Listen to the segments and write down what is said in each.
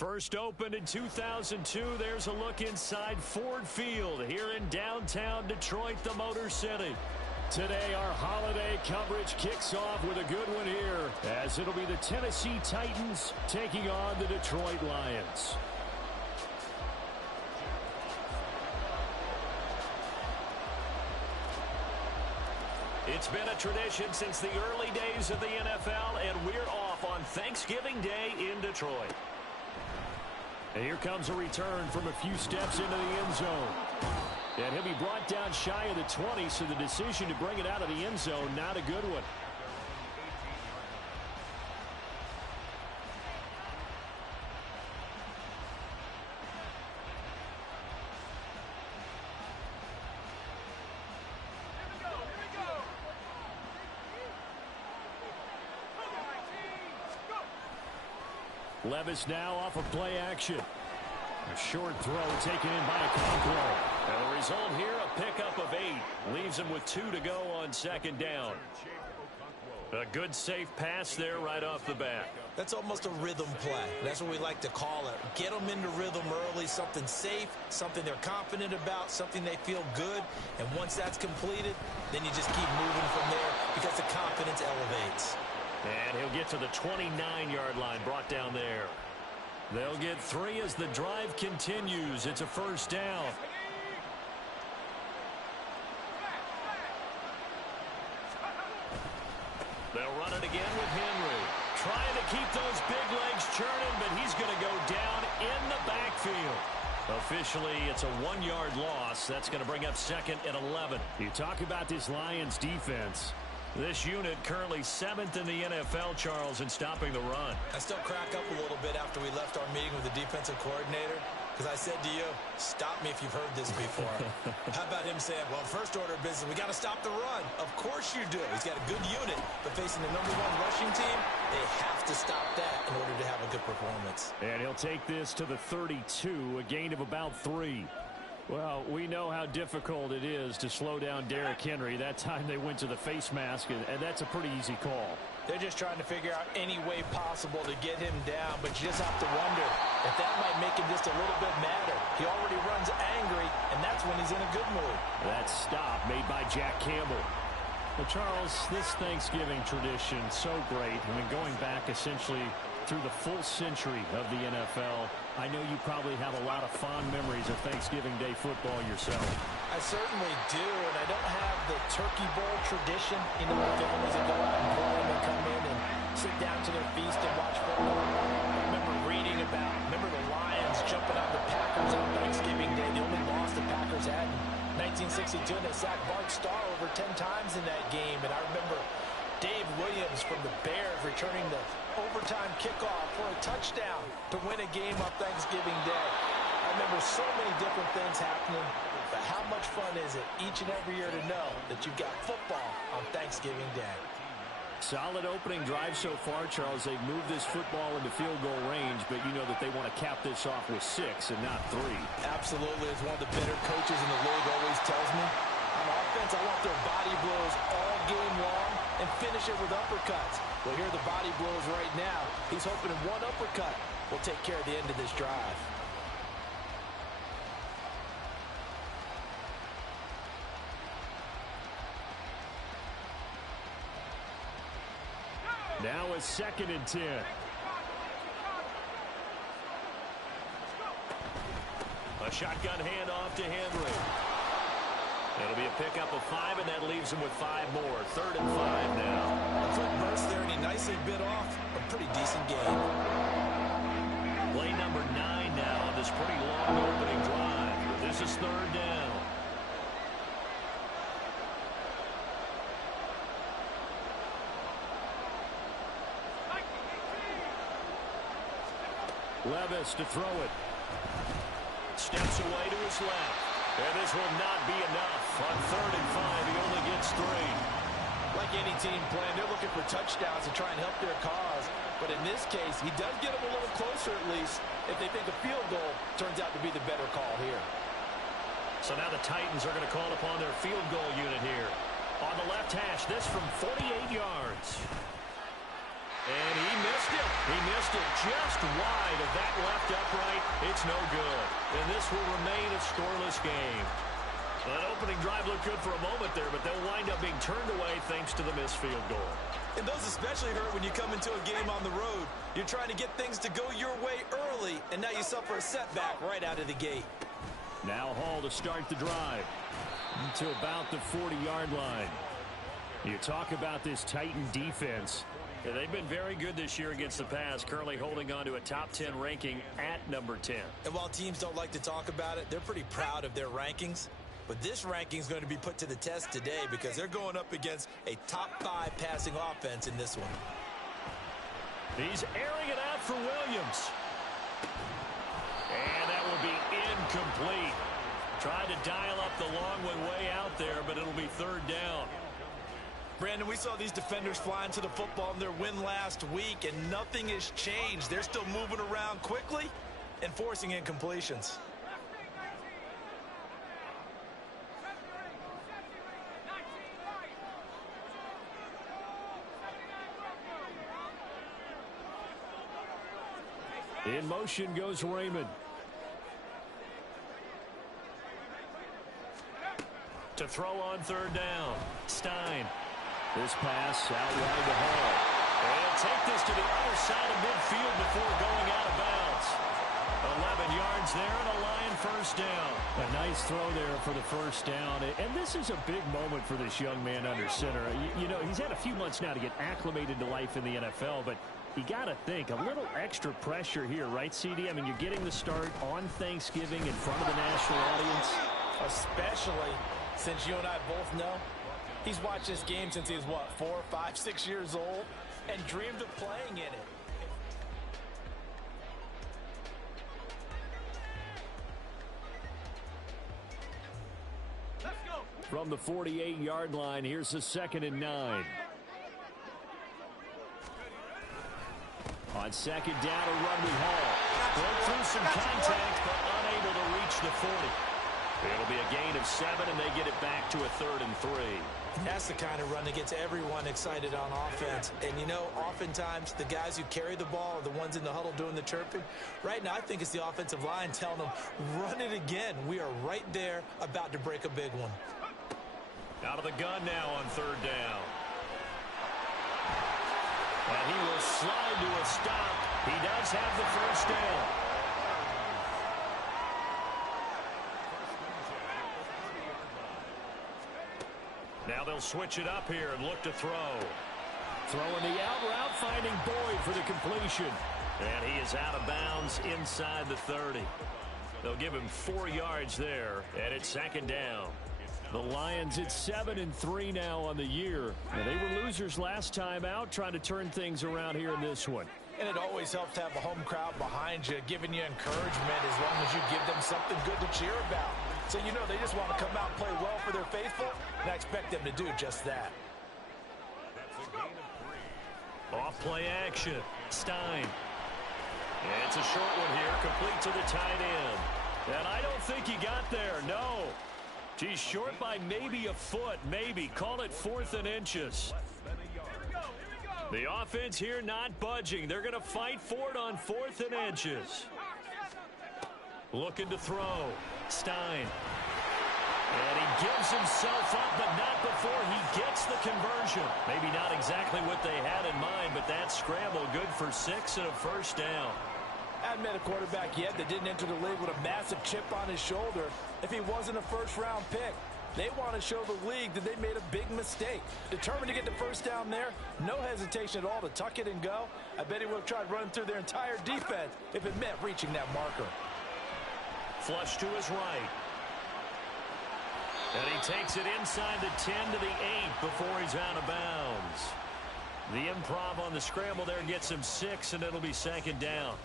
First opened in 2002, there's a look inside Ford Field here in downtown Detroit, the Motor City. Today, our holiday coverage kicks off with a good one here, as it'll be the Tennessee Titans taking on the Detroit Lions. It's been a tradition since the early days of the NFL, and we're off on Thanksgiving Day in Detroit. And here comes a return from a few steps into the end zone. And he'll be brought down shy of the 20, so the decision to bring it out of the end zone, not a good one. Levis now off of play action. A short throw taken in by Okonkwo. And the result here, a pickup of 8. Leaves him with 2 to go on second down. A good safe pass there right off the bat. That's almost a rhythm play. That's what we like to call it. Get them into rhythm early, something safe, something they're confident about, something they feel good. And once that's completed, then you just keep moving from there because the confidence elevates. And he'll get to the 29-yard line, brought down there. They'll get 3 as the drive continues. It's a first down. They'll run it again with Henry. Trying to keep those big legs churning, but he's going to go down in the backfield. Officially, it's a 1-yard loss. That's going to bring up second and 11. You talk about this Lions defense. This unit currently 7th in the NFL, Charles, in stopping the run. I still crack up a little bit after we left our meeting with the defensive coordinator, because I said to you, stop me if you've heard this before. How about him saying, well, first order of business, we got to stop the run. Of course you do. He's got a good unit, but facing the #1 rushing team, they have to stop that in order to have a good performance. And he'll take this to the 32, a gain of about 3. Well, we know how difficult it is to slow down Derrick Henry. That time they went to the face mask, and that's a pretty easy call. They're just trying to figure out any way possible to get him down, but you just have to wonder if that might make him just a little bit madder. He already runs angry, and that's when he's in a good mood. That stop made by Jack Campbell. Well, Charles, this Thanksgiving tradition, so great. I mean, going back essentially through the full century of the NFL, I know you probably have a lot of fond memories of Thanksgiving Day football yourself. I certainly do, and I don't have the Turkey Bowl tradition. You know, the families that go out and play and come in and sit down to their feast and watch football. I remember reading about, the Lions jumping on the Packers on Thanksgiving Day. The only loss the Packers had in 1962, and they sacked Bart Starr over 10 times in that game. And I remember Dave Williams from the Bears returning the overtime kickoff for a touchdown to win a game on Thanksgiving Day. I remember so many different things happening, but how much fun is it each and every year to know that you've got football on Thanksgiving Day? Solid opening drive so far, Charles. They've moved this football into field goal range, but you know that they want to cap this off with 6 and not 3. Absolutely. As one of the better coaches in the league always tells me, on offense, I want their body blows all game long and finish it with uppercuts. Well, here are the body blows right now. He's hoping one uppercut will take care of the end of this drive. Now a 2nd and 10. A shotgun handoff to Henry. It'll be a pickup of 5, and that leaves him with 5 more. 3rd and 5 now. A quick burst there, and he nicely bit off a pretty decent game. Play number 9 now on this pretty long opening drive. This is 3rd down. Levis to throw it. Steps away to his left. And this will not be enough. On 3rd and 5, he only gets 3. Like any team plan, they're looking for touchdowns to try and help their cause. But in this case, he does get them a little closer at least if they think a field goal turns out to be the better call here. So now the Titans are going to call upon their field goal unit here. On the left hash, this from 48 yards. And he missed it. He missed it just wide of that left upright. It's no good. And this will remain a scoreless game. That opening drive looked good for a moment there, but they'll wind up being turned away thanks to the missed field goal. And those especially hurt when you come into a game on the road. You're trying to get things to go your way early, and now you suffer a setback right out of the gate. Now Hall to start the drive to about the 40-yard line. You talk about this Titan defense. Yeah, they've been very good this year against the pass, currently holding on to a top 10 ranking at number 10. And while teams don't like to talk about it, they're pretty proud of their rankings. But this ranking is going to be put to the test today because they're going up against a top 5 passing offense in this one. He's airing it out for Williams. And that will be incomplete. Tried to dial up the long way out there, but it'll be third down. Brandon, we saw these defenders flying to the football in their win last week, and nothing has changed. They're still moving around quickly and forcing incompletions. In motion goes Raymond. To throw on third down. Stein. This pass out wide to Hall. And take this to the other side of midfield before going out of bounds. 11 yards there and a Lion first down. A nice throw there for the first down. And this is a big moment for this young man under center. You know, he's had a few months now to get acclimated to life in the NFL, but you got to think, a little extra pressure here, right, CD? I mean, you're getting the start on Thanksgiving in front of the national audience. Especially since you and I both know he's watched this game since he was, what, 4, 5, 6 years old and dreamed of playing in it. Let's go. From the 48-yard line, here's the 2nd and 9. On second down, a run with Hall. Broke through some contact, but unable to reach the 40. It'll be a gain of 7, and they get it back to a 3rd and 3. That's the kind of run that gets everyone excited on offense. And, you know, oftentimes the guys who carry the ball are the ones in the huddle doing the chirping. Right now, I think it's the offensive line telling them, run it again. We are right there about to break a big one. Out of the gun now on third down. And he will slide to a stop. He does have the first down. Now they'll switch it up here and look to throw. Throwing the out route, finding Boyd for the completion. And he is out of bounds inside the 30. They'll give him 4 yards there, and it's 2nd down. The Lions at 7-3 now on the year. And they were losers last time out, trying to turn things around here in this one. And it always helps to have a home crowd behind you, giving you encouragement as long as you give them something good to cheer about. So you know they just want to come out and play well for their faithful, and I expect them to do just that. Off play action. Stein. And it's a short one here, complete to the tight end. And I don't think he got there, no. He's short by maybe a foot, maybe. Call it 4th and inches. The offense here not budging. They're going to fight for it on 4th and inches. Looking to throw. Stein. And he gives himself up, but not before he gets the conversion. Maybe not exactly what they had in mind, but that scramble good for 6 and a first down. I haven't met a quarterback yet that didn't enter the league with a massive chip on his shoulder if he wasn't a first-round pick. They want to show the league that they made a big mistake. Determined to get the first down there, no hesitation at all to tuck it and go. I bet he would have tried running through their entire defense if it meant reaching that marker. Flush to his right. And he takes it inside the 10 to the 8 before he's out of bounds. The improv on the scramble there gets him 6, and it'll be 2nd down.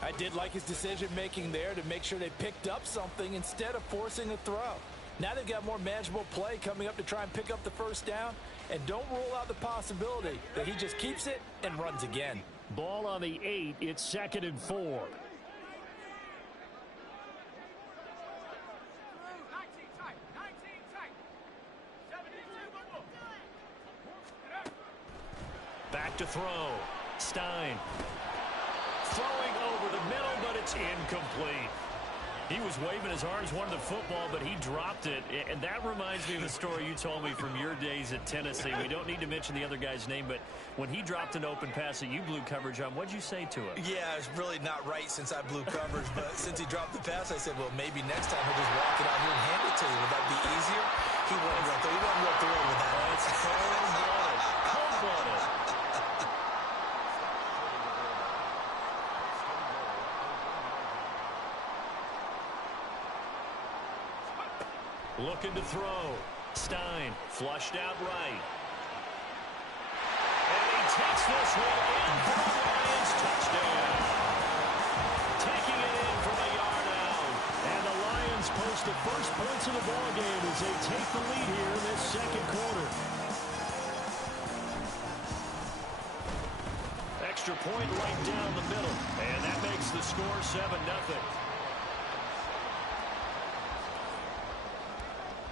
I did like his decision-making there to make sure they picked up something instead of forcing a throw. Now they've got more manageable play coming up to try and pick up the first down. And don't rule out the possibility that he just keeps it and runs again. Ball on the 8. It's 2nd and 4. Back to throw. Stein. Throwing over the middle, but it's incomplete. He was waving his arms, wanted the football, but he dropped it. And that reminds me of the story you told me from your days at Tennessee. We don't need to mention the other guy's name, but when he dropped an open pass that you blew coverage on, what'd you say to him? Yeah, it's really not right since I blew coverage, but since he dropped the pass, I said, well, maybe next time he'll just walk it out here and hand it to you. Would that be easier? He wasn't real thrilled with that. That's cold-blooded. Cold-blooded. Looking to throw. Stein flushed out right. And he takes this one in for the Lions touchdown. Taking it in from a yard out. And the Lions post the first points of the ball game as they take the lead here in this second quarter. Extra point right down the middle. And that makes the score 7-0.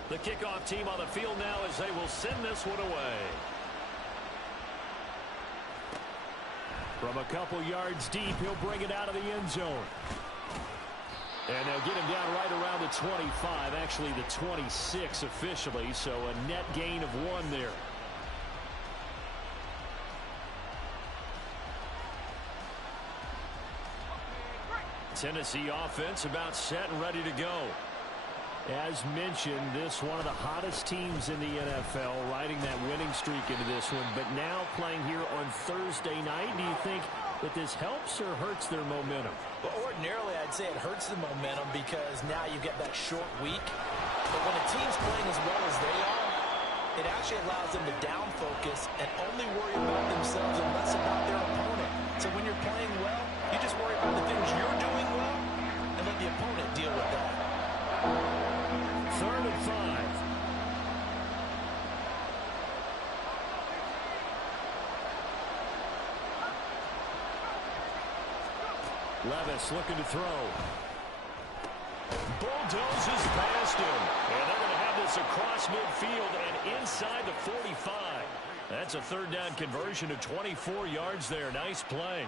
The kickoff team on the field now as they will send this one away. From a couple yards deep, he'll bring it out of the end zone. And they'll get him down right around the 25, actually the 26 officially, so a net gain of 1 there. Tennessee offense about set and ready to go. As mentioned, this one of the hottest teams in the NFL, riding that winning streak into this one, but now playing here on Thursday night. Do you think that this helps or hurts their momentum? Well, ordinarily, I'd say it hurts the momentum because now you get that short week. But when a team's playing as well as they are, it actually allows them to down focus and only worry about themselves and less about their opponent. So when you're playing well, you just worry about the things you're doing well and let the opponent deal with that. 3rd and 5. Levis looking to throw. Bulldozes past him. And they're going to have this across midfield and inside the 45. That's a 3rd down conversion of 24 yards there. Nice play.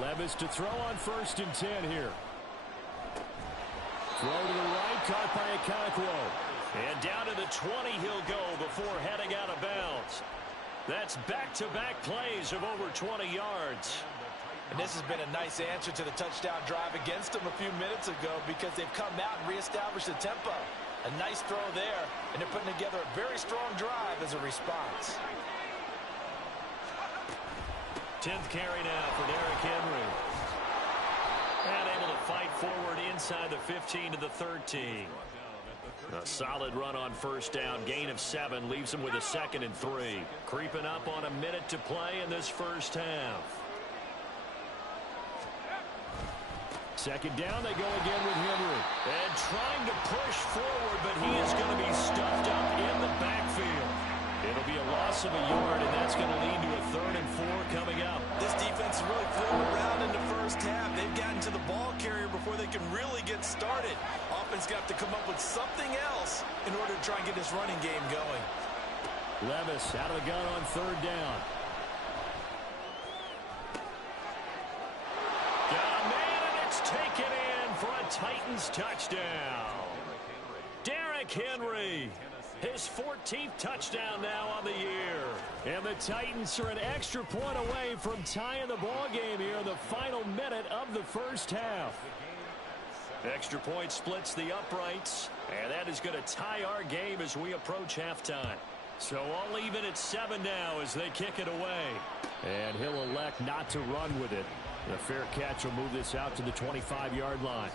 Levis to throw on 1st and 10 here. Throw to the right, caught by Okonkwo. And down to the 20 he'll go before heading out of bounds. That's back-to-back plays of over 20 yards. And this has been a nice answer to the touchdown drive against them a few minutes ago because they've come out and reestablished the tempo. A nice throw there, and they're putting together a very strong drive as a response. 10th carry now for Derrick Henry. And able to fight forward inside the 15 to the 13. A solid run on 1st down. Gain of 7 leaves him with a 2nd and 3. Creeping up on a minute to play in this first half. 2nd down, they go again with Henry. And trying to push forward, but he is going to be stuffed up in the backfield. It'll be a loss of a yard, and that's going to lead to a 3rd and 4 coming up. This defense is really floating around in the first half. They've gotten to the ball carrier before they can really get started. Offense got to come up with something else in order to try and get this running game going. Levis out of the gun on 3rd down. Got a man, and it's taken in for a Titans touchdown. Derrick Henry. His 14th touchdown now on the year. And the Titans are an extra point away from tying the ball game here in the final minute of the first half. Extra point splits the uprights, and that is going to tie our game as we approach halftime. So all even at 7 now as they kick it away. And he'll elect not to run with it. The fair catch will move this out to the 25-yard line.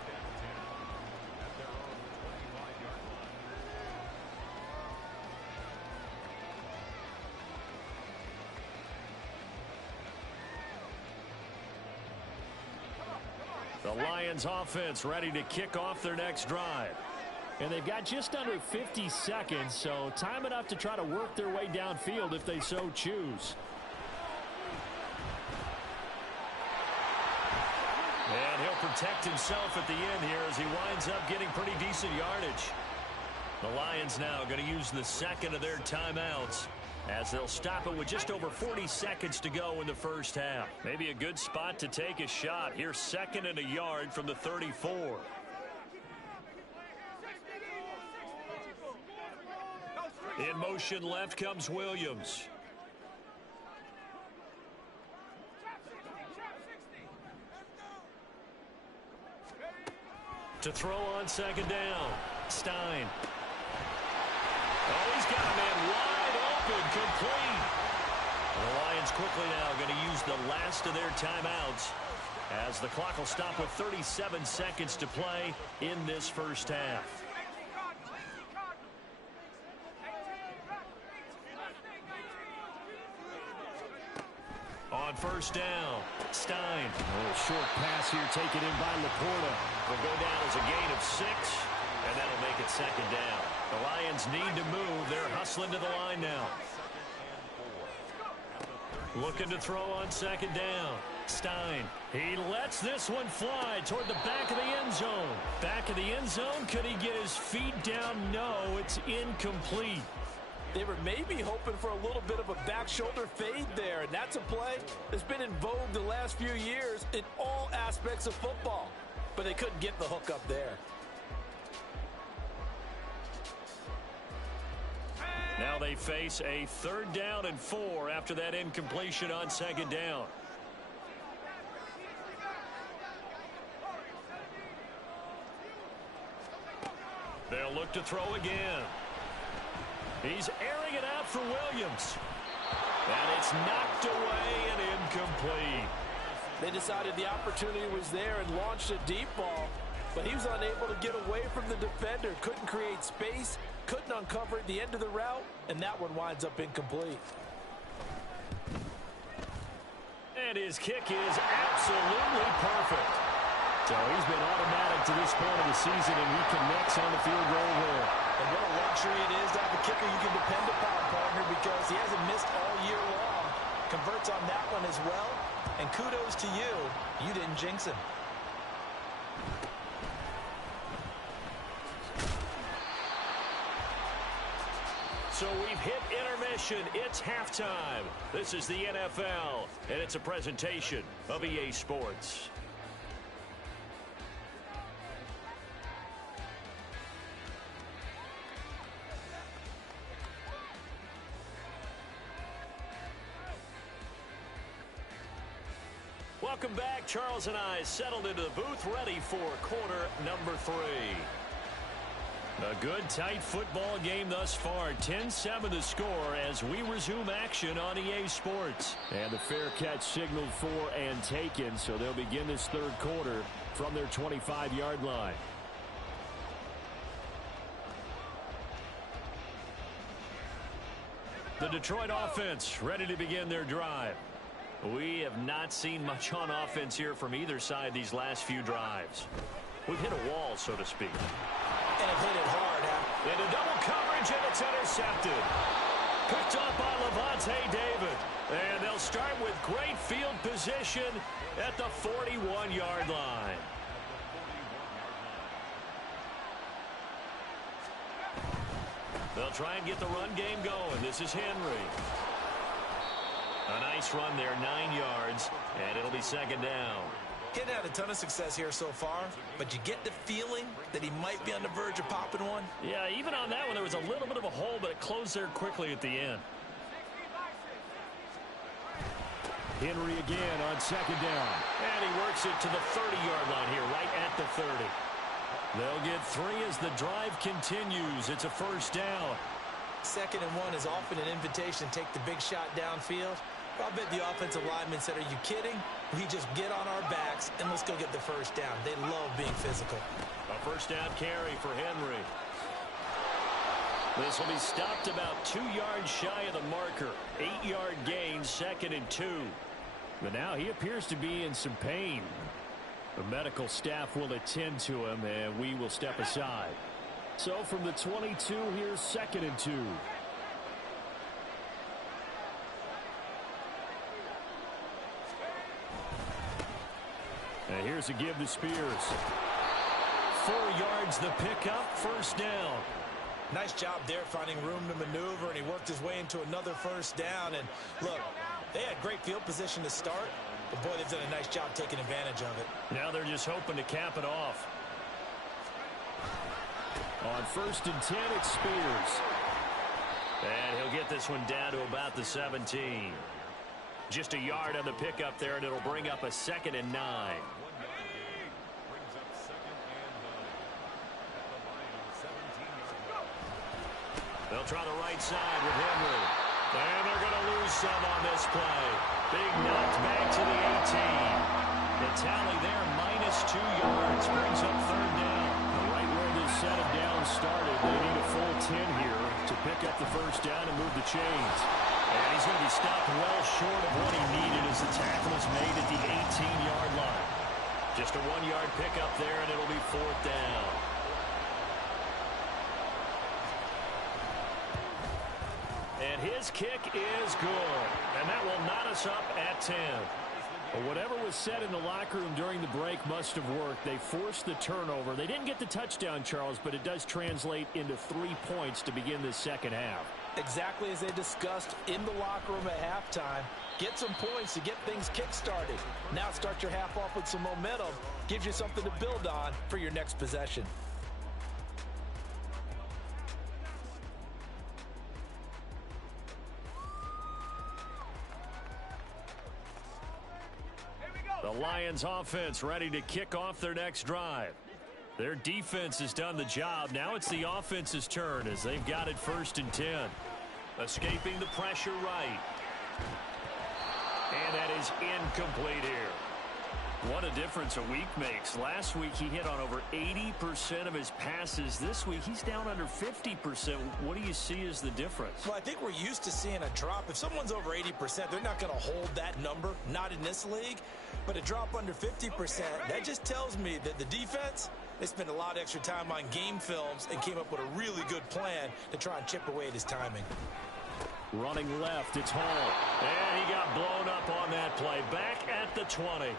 The Lions offense ready to kick off their next drive. And they've got just under 50 seconds, so time enough to try to work their way downfield if they so choose. And he'll protect himself at the end here as he winds up getting pretty decent yardage. The Lions now going to use the second of their timeouts as they'll stop it with just over 40 seconds to go in the first half. Maybe a good spot to take a shot. Here's 2nd and a yard from the 34. In motion left comes Williams. To throw on 2nd down. Stein. Oh, he's got a man wide open, complete. The Lions quickly now going to use the last of their timeouts as the clock will stop with 37 seconds to play in this first half. On 1st down, Stein. A little short pass here taken in by Laporta. Will go down as a gain of 6, and that'll make it 2nd down. The Lions need to move. They're hustling to the line now. Looking to throw on 2nd down. Stein. He lets this one fly toward the back of the end zone. Back of the end zone. Could he get his feet down? No, it's incomplete. They were maybe hoping for a little bit of a back shoulder fade there, and that's a play that's been in vogue the last few years in all aspects of football. But they couldn't get the hook up there. Now they face a 3rd down and 4 after that incompletion on 2nd down. They'll look to throw again. He's airing it out for Williams. And it's knocked away and incomplete. They decided the opportunity was there and launched a deep ball, but he was unable to get away from the defender. Couldn't create space, couldn't uncover the end of the route, and that one winds up incomplete. And his kick is absolutely perfect. So he's been automatic to this point of the season, and he connects on the field goal there. And what a luxury it is to have a kicker you can depend upon, partner, because he hasn't missed all year long. Converts on that one as well. And kudos to you. You didn't jinx him. So we've hit intermission. It's halftime. This is the NFL, and it's a presentation of EA Sports. Welcome back. Charles and I settled into the booth, ready for quarter number 3. A good, tight football game thus far. 10-7 the score as we resume action on EA Sports. And the fair catch signaled for and taken, so they'll begin this 3rd quarter from their 25-yard line. The Detroit offense ready to begin their drive. We have not seen much on offense here from either side these last few drives. We've hit a wall, so to speak. And have hit it hard, huh? Into double coverage, and it's intercepted. Picked up by Levante David. And they'll start with great field position at the 41-yard line. They'll try and get the run game going. This is Henry. A nice run there, 9 yards, and it'll be 2nd down. He hadn't had a ton of success here so far, but you get the feeling that he might be on the verge of popping one. Yeah, even on that one, there was a little bit of a hole, but it closed there quickly at the end. Henry again on 2nd down. And he works it to the 30-yard line here, right at the 30. They'll get 3 as the drive continues. It's a 1st down. 2nd and 1 is often an invitation to take the big shot downfield. I'll bet the offensive linemen said, are you kidding? We just get on our backs and let's go get the 1st down. They love being physical. A 1st down carry for Henry. This will be stopped about 2 yards shy of the marker. 8-yard gain, 2nd and 2. But now he appears to be in some pain. The medical staff will attend to him, and we will step aside. So from the 22, here's 2nd and 2. And here's a give to Spears. 4 yards the pickup, 1st down. Nice job there finding room to maneuver, and he worked his way into another 1st down. And look, they had great field position to start, but boy, they've done a nice job taking advantage of it. Now they're just hoping to cap it off. On 1st and 10, it's Spears. And he'll get this one down to about the 17. Just a yard on the pickup there, and it'll bring up a 2nd and 9. They'll try the right side with Henry. And they're going to lose some on this play. Big knocked back to the 18. The tally there, -2 yards, brings up 3rd down. Right where this set of downs started, they need a full 10 here to pick up the 1st down and move the chains. And he's going to be stopped well short of what he needed as the tackle is made at the 18-yard line. Just a 1-yard pickup there, and it'll be 4th down. And his kick is good. And that will knot us up at 10. Well, whatever was said in the locker room during the break must have worked. They forced the turnover. They didn't get the touchdown, Charles, but it does translate into 3 points to begin the 2nd half. Exactly as they discussed in the locker room at halftime. Get some points to get things kick-started. Now start your half off with some momentum. Gives you something to build on for your next possession. The Lions offense ready to kick off their next drive. Their defense has done the job. Now it's the offense's turn as they've got it 1st and 10. Escaping the pressure right. And that is incomplete here. What a difference a week makes. Last week he hit on over 80% of his passes. This week he's down under 50%. What do you see as the difference? Well, I think we're used to seeing a drop. If someone's over 80%, they're not going to hold that number. Not in this league. But a drop under 50%, that just tells me that the defense, they spent a lot of extra time on game films and came up with a really good plan to try and chip away at his timing. Running left, it's Hall. And he got blown up on that play. Back at the 20.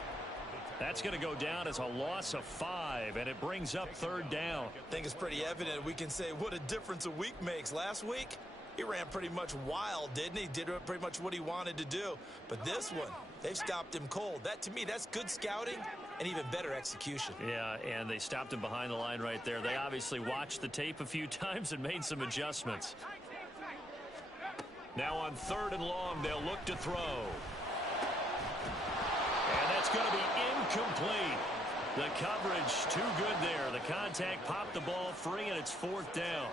That's going to go down as a loss of 5, and it brings up 3rd down. I think it's pretty evident. We can say what a difference a week makes. Last week, he ran pretty much wild, didn't he? Did pretty much what he wanted to do. But this one, they've stopped him cold. That, to me, that's good scouting and even better execution. Yeah, and they stopped him behind the line right there. They obviously watched the tape a few times and made some adjustments. Now on 3rd and long, they'll look to throw. And that's going to be incomplete. The coverage too good there. The contact popped the ball free, and it's 4th down.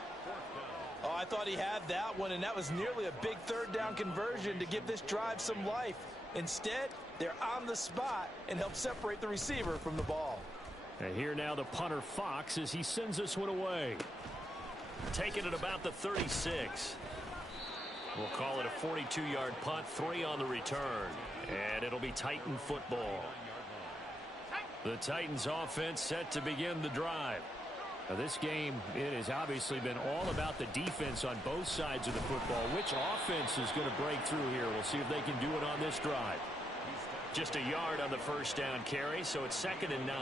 Oh, I thought he had that one, and that was nearly a big 3rd down conversion to give this drive some life. Instead, they're on the spot and help separate the receiver from the ball. And here now the punter Fox as he sends this one away. Taking it about the 36. We'll call it a 42-yard punt, 3 on the return. And it'll be Titan football. The Titans offense set to begin the drive. Now this game, it has obviously been all about the defense on both sides of the football. Which offense is going to break through here? We'll see if they can do it on this drive. Just a yard on the 1st down carry, so it's 2nd and 9.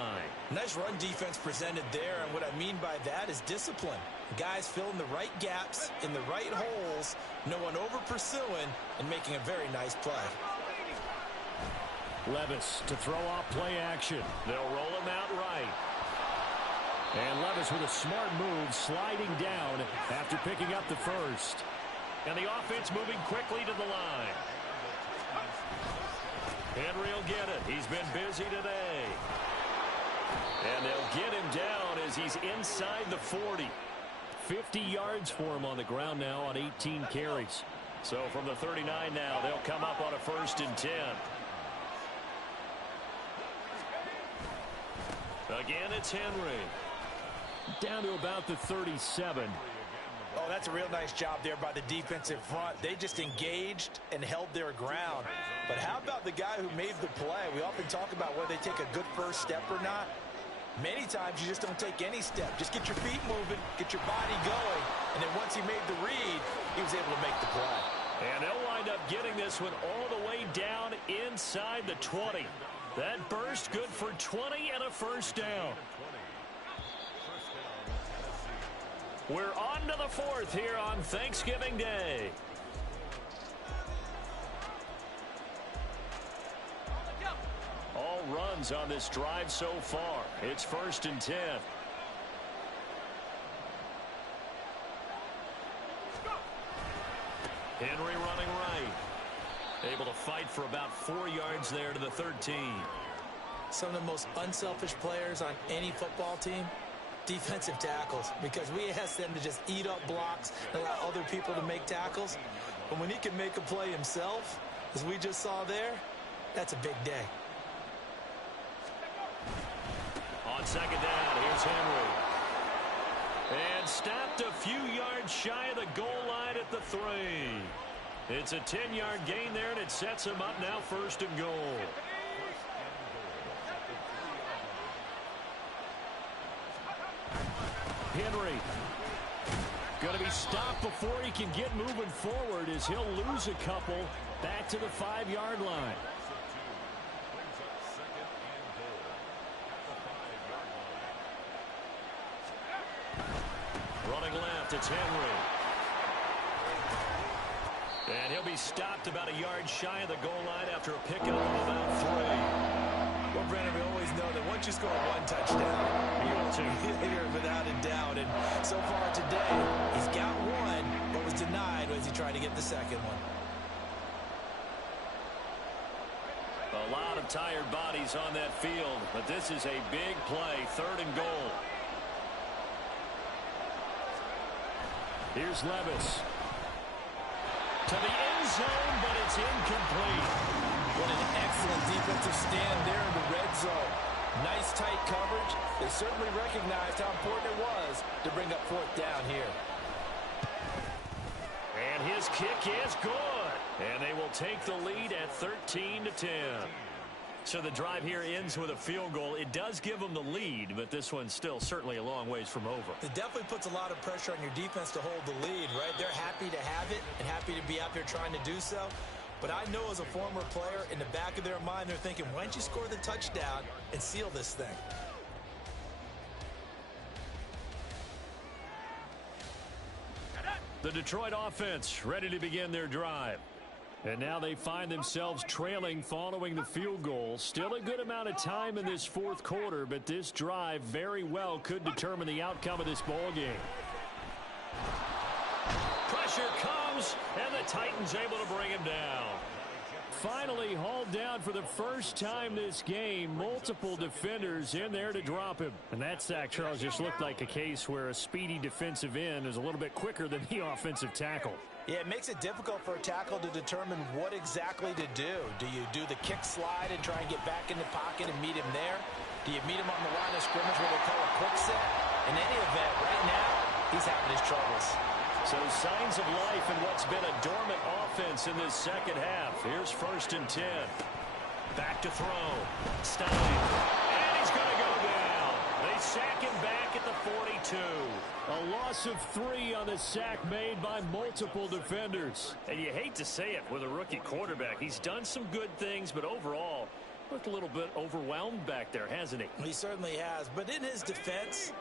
Nice run defense presented there, and what I mean by that is discipline. Guys filling the right gaps in the right holes, no one over-pursuing, and making a very nice play. Levis to throw off play action. They'll roll him out right. And Levis with a smart move, sliding down after picking up the 1st. And the offense moving quickly to the line. Henry will get it. He's been busy today. And they'll get him down as he's inside the 40. 50 yards for him on the ground now on 18 carries. So from the 39 now, they'll come up on a 1st and 10. Again, it's Henry. Down to about the 37. Oh, that's a real nice job there by the defensive front. They just engaged and held their ground. But how about the guy who made the play? We often talk about whether they take a good first step or not. Many times you just don't take any step. Just get your feet moving, get your body going, and then once he made the read, he was able to make the play. And they'll wind up getting this one all the way down inside the 20. That burst good for 20 and a first down. We're on to the fourth here on Thanksgiving Day. All runs on this drive so far. It's 1st and 10. Henry running right. Able to fight for about 4 yards there to the 13. Some of the most unselfish players on any football team, defensive tackles, because we ask them to just eat up blocks and allow other people to make tackles. But when he can make a play himself, as we just saw there, that's a big day. On second down, here's Henry. And stopped a few yards shy of the goal line at the 3. It's a 10-yard gain there, and it sets him up now 1st and goal. Henry going to be stopped before he can get moving forward as he'll lose a couple back to the 5-yard line. Running left, it's Henry. And he'll be stopped about a yard shy of the goal line after a pickup of about 3. Well, Brandon, we always know that once you score one touchdown, you will be here without a doubt. And so far today, he's got one, but was denied as he tried to get the second one. A lot of tired bodies on that field, but this is a big play, 3rd and goal. Here's Levis. To the end zone, but it's incomplete. What an excellent defensive stand there in the red zone. Nice tight coverage. They certainly recognized how important it was to bring up 4th down here. And his kick is good. And they will take the lead at 13-10. So the drive here ends with a field goal. It does give them the lead, but this one's still certainly a long ways from over. It definitely puts a lot of pressure on your defense to hold the lead, right? They're happy to have it and happy to be out there trying to do so. But I know as a former player, in the back of their mind, they're thinking, why don't you score the touchdown and seal this thing? The Detroit offense ready to begin their drive. And now they find themselves trailing following the field goal. Still a good amount of time in this 4th quarter, but this drive very well could determine the outcome of this ball game. Pressure comes, and the Titans able to bring him down. Finally hauled down for the first time this game. Multiple defenders in there to drop him. And that sack, Charles, just looked like a case where a speedy defensive end is a little bit quicker than the offensive tackle. Yeah, it makes it difficult for a tackle to determine what exactly to do. Do you do the kick slide and try and get back in the pocket and meet him there? Do you meet him on the line of scrimmage where they call a quick set? In any event, right now, he's having his troubles. So signs of life in what's been a dormant offense in this second half. Here's 1st and 10. Back to throw. Stein. And he's going to go down. They sack him back at the 42. A loss of 3 on the sack made by multiple defenders. And you hate to say it with a rookie quarterback. He's done some good things, but overall, looked a little bit overwhelmed back there, hasn't he? He certainly has. But in his defense,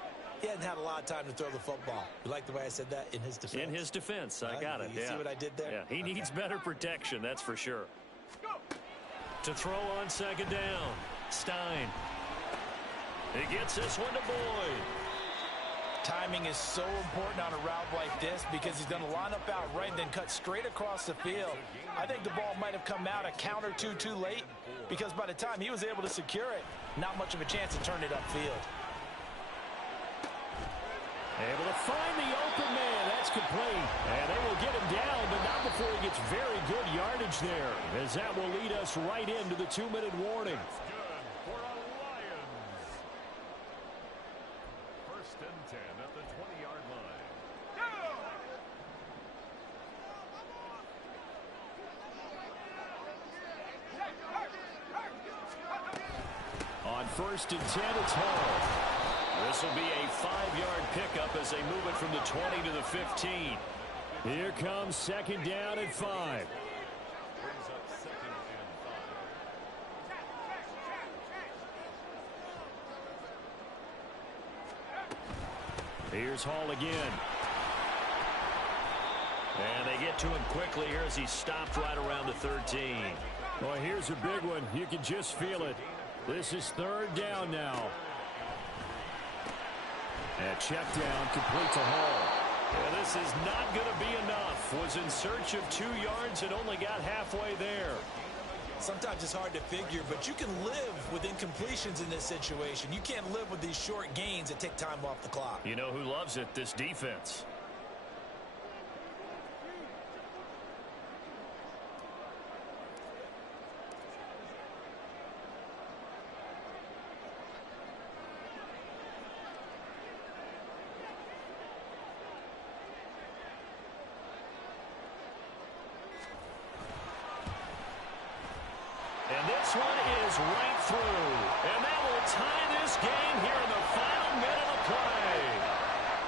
he hadn't had a lot of time to throw the football. You like the way I said that? In his defense. In his defense. I got it. You see what I did there? Yeah, he needs better protection, that's for sure. To throw on second down. Stein. He gets this one to Boyd. Timing is so important on a route like this because he's going to line up out right and then cut straight across the field. I think the ball might have come out a count or two too late because by the time he was able to secure it, not much of a chance to turn it upfield. Able to find the open man. That's complete. And they will get him down, but not before he gets very good yardage there, as that will lead us right into the 2-minute warning. For a Lions. 1st and 10 at the 20-yard line. On 1st and 10, it's Hall. This will be a 5-yard pickup as they move it from the 20 to the 15. Here comes second down and 5. Brings up second and 5. Here's Hall again. And they get to him quickly here as he stopped right around the 13. Well, here's a big one. You can just feel it. This is third down now. And check down complete to Hall. Yeah, this is not going to be enough. Was in search of 2 yards and only got halfway there. Sometimes it's hard to figure, but you can live with incompletions in this situation. You can't live with these short gains that take time off the clock. You know who loves it? This defense. And this one is right through. And that will tie this game here in the final minute of play.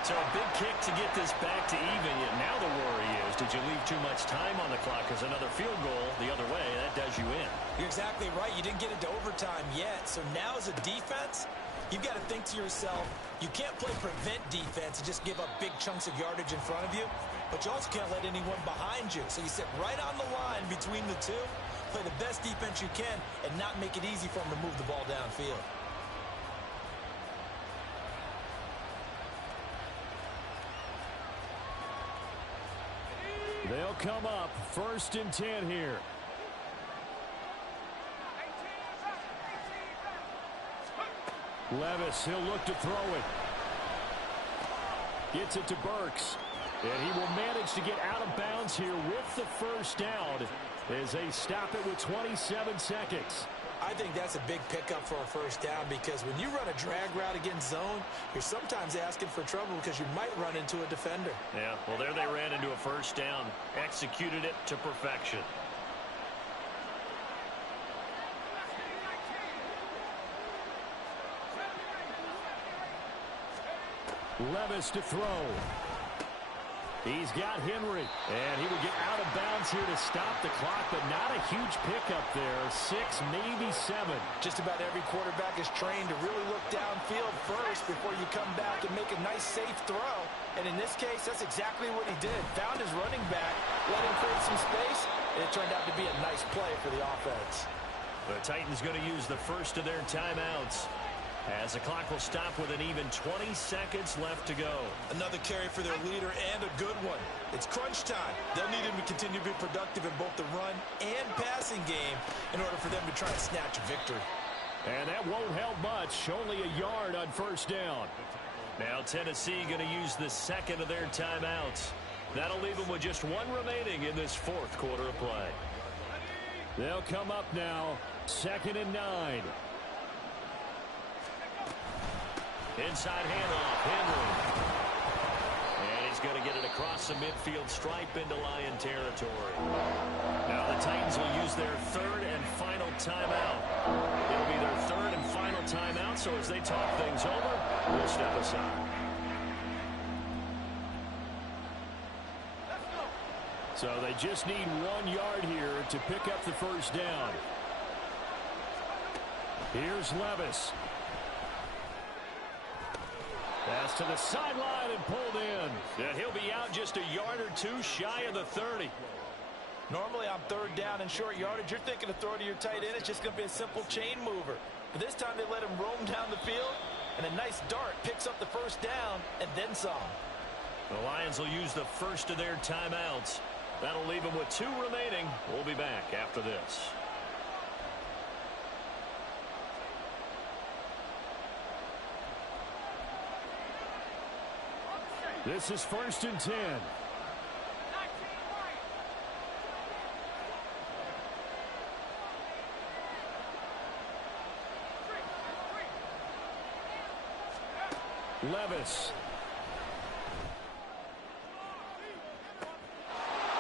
So a big kick to get this back to even. Yet now the worry is, did you leave too much time on the clock? Because another field goal the other way, that does you in. You're exactly right. You didn't get into overtime yet. So now as a defense, you've got to think to yourself, you can't play prevent defense and just give up big chunks of yardage in front of you. But you also can't let anyone behind you. So you sit right on the line between the two. Play the best defense you can and not make it easy for them to move the ball downfield. They'll come up first and 10 here. Levis, he'll look to throw it. Gets it to Burks. And he will manage to get out of bounds here with the first down as they stop it with 27 seconds. I think that's a big pickup for a first down because when you run a drag route against zone, you're sometimes asking for trouble because you might run into a defender. Yeah, well, there they ran into a first down. Executed it to perfection. Levis to throw. He's got Henry, and he will get out of bounds here to stop the clock, but not a huge pickup there. 6, maybe 7. Just about every quarterback is trained to really look downfield first before you come back and make a nice, safe throw. And in this case, that's exactly what he did. Found his running back, let him create some space, and it turned out to be a nice play for the offense. The Titans going to use the first of their timeouts, as the clock will stop with an even 20 seconds left to go. Another carry for their leader and a good one. It's crunch time. They'll need him to continue to be productive in both the run and passing game in order for them to try and snatch a victory. And that won't help much. Only a yard on first down. Now Tennessee going to use the second of their timeouts. That'll leave them with just one remaining in this fourth quarter of play. They'll come up now. 2nd and 9. Inside handoff, Henry. And he's going to get it across the midfield stripe into Lion territory. Now the Titans will use their third and final timeout. It'll be their third and final timeout, so as they talk things over, we'll step aside. So they just need 1 yard here to pick up the first down. Here's Levis. Pass to the sideline and pulled in. Yeah, he'll be out just a yard or two shy of the 30. Normally on third down and short yardage, you're thinking to throw to your tight end. It's just going to be a simple chain mover. But this time they let him roam down the field, and a nice dart picks up the first down and then some. The Lions will use the first of their timeouts. That'll leave them with 2 remaining. We'll be back after this. This is 1st and 10. Levis.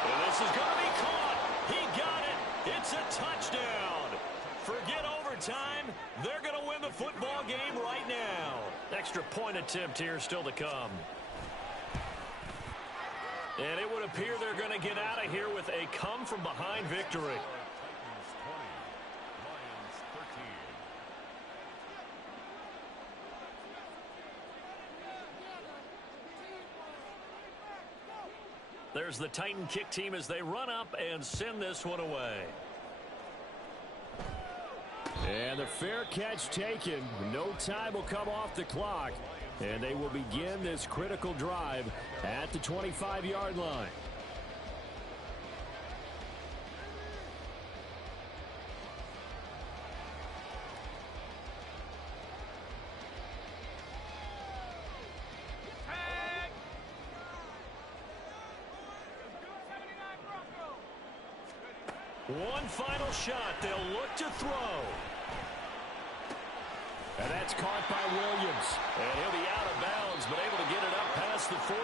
And this is going to be caught. He got it. It's a touchdown. Forget overtime. They're going to win the football game right now. extra point attempt here still to come. And it would appear they're going to get out of here with a come-from-behind victory. Titans 20, Lions 13. There's the Titan kick team as they run up and send this one away. And the fair catch taken. No time will come off the clock. And they will begin this critical drive at the 25-yard line. One final shot. They'll look to throw. And that's caught by Williams. And he'll be out of bounds, but able to get it up past the 40.